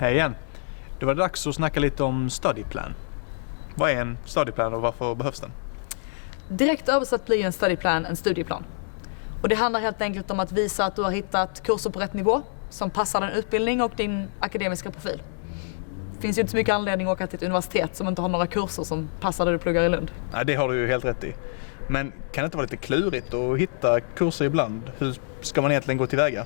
Hej igen. Det var dags att snacka lite om studyplan. Vad är en studyplan och varför behövs den? Direkt översatt blir en studyplan en studieplan. Och det handlar helt enkelt om att visa att du har hittat kurser på rätt nivå som passar din utbildning och din akademiska profil. Det finns ju inte så mycket anledning att åka till ett universitet som inte har några kurser som passar det du pluggar i Lund. Nej, det har du ju helt rätt i. Men kan det inte vara lite klurigt att hitta kurser ibland? Hur ska man egentligen gå tillväga?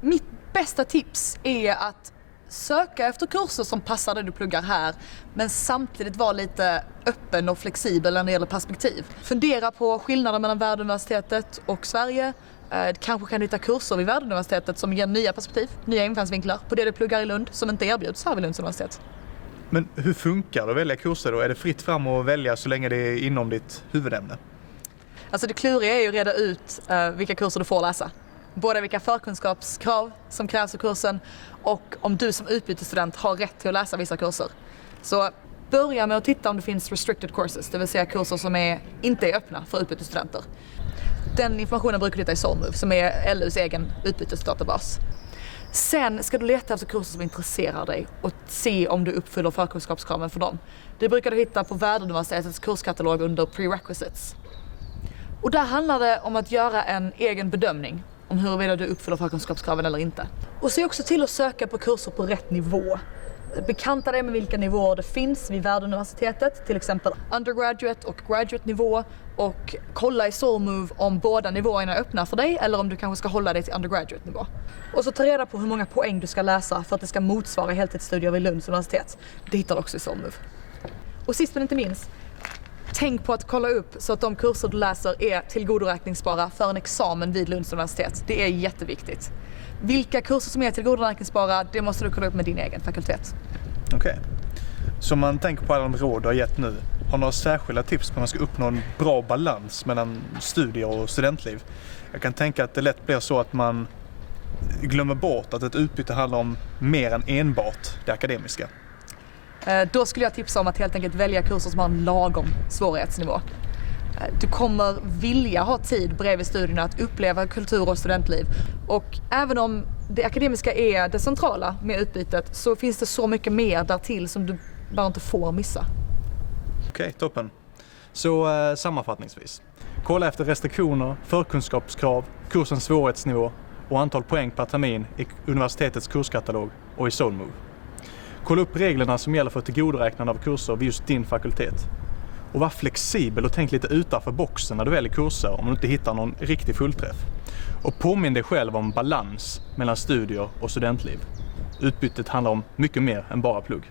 Mitt bästa tips är att söka efter kurser som passar det du pluggar här, men samtidigt vara lite öppen och flexibel när det gäller perspektiv. Fundera på skillnader mellan Världuniversitetet och Sverige. Kanske kan du hitta kurser vid Världuniversitetet som ger nya perspektiv, nya infallsvinklar på det du pluggar i Lund som inte erbjuds här vid Lunds universitet. Men hur funkar det att välja kurser då? Är det fritt fram att välja så länge det är inom ditt huvudämne? Alltså det kluriga är ju att reda ut vilka kurser du får läsa. Både vilka förkunskapskrav som krävs för kursen och om du som utbytesstudent har rätt till att läsa vissa kurser. Så börja med att titta om det finns restricted courses, det vill säga kurser som inte är öppna för utbytesstudenter. Den informationen brukar du hitta i Solmove som är LUs egen utbytesdatabas. Sen ska du leta efter kurser som intresserar dig och se om du uppfyller förkunskapskraven för dem. Det brukar du hitta på Världuniversitetets kurskatalog under prerequisites. Och där handlar det om att göra en egen bedömning om huruvida du uppfyller förkunskapskraven eller inte. Och se också till att söka på kurser på rätt nivå. Bekanta dig med vilka nivåer det finns vid Världuniversitetet, till exempel undergraduate och graduate nivå, och kolla i Solmove om båda nivåerna är öppna för dig eller om du kanske ska hålla dig till undergraduate nivå. Och så ta reda på hur många poäng du ska läsa för att det ska motsvara heltidsstudier vid Lunds universitet. Det hittar du också i Solmove. Och sist men inte minst, tänk på att kolla upp så att de kurser du läser är tillgodoräkningsbara för en examen vid Lunds universitet. Det är jätteviktigt. Vilka kurser som är tillgodoräkningsbara, det måste du kolla upp med din egen fakultet. Okej. Så om man tänker på alla de råd du har gett nu, har några särskilda tips på hur man ska uppnå en bra balans mellan studier och studentliv? Jag kan tänka att det lätt blir så att man glömmer bort att ett utbyte handlar om mer än enbart det akademiska. Då skulle jag tipsa om att helt enkelt välja kurser som har en lagom svårighetsnivå. Du kommer vilja ha tid bredvid studierna att uppleva kultur och studentliv. Och även om det akademiska är det centrala med utbytet så finns det så mycket mer därtill som du bara inte får missa. Okej, toppen. Så sammanfattningsvis. Kolla efter restriktioner, förkunskapskrav, kursens svårighetsnivå och antal poäng per termin i universitetets kurskatalog och i Solmove. Kolla upp reglerna som gäller för tillgodoräknande av kurser vid just din fakultet. Och var flexibel och tänk lite utanför boxen när du väljer kurser om du inte hittar någon riktig fullträff. Och påminn dig själv om balans mellan studier och studentliv. Utbytet handlar om mycket mer än bara plugg.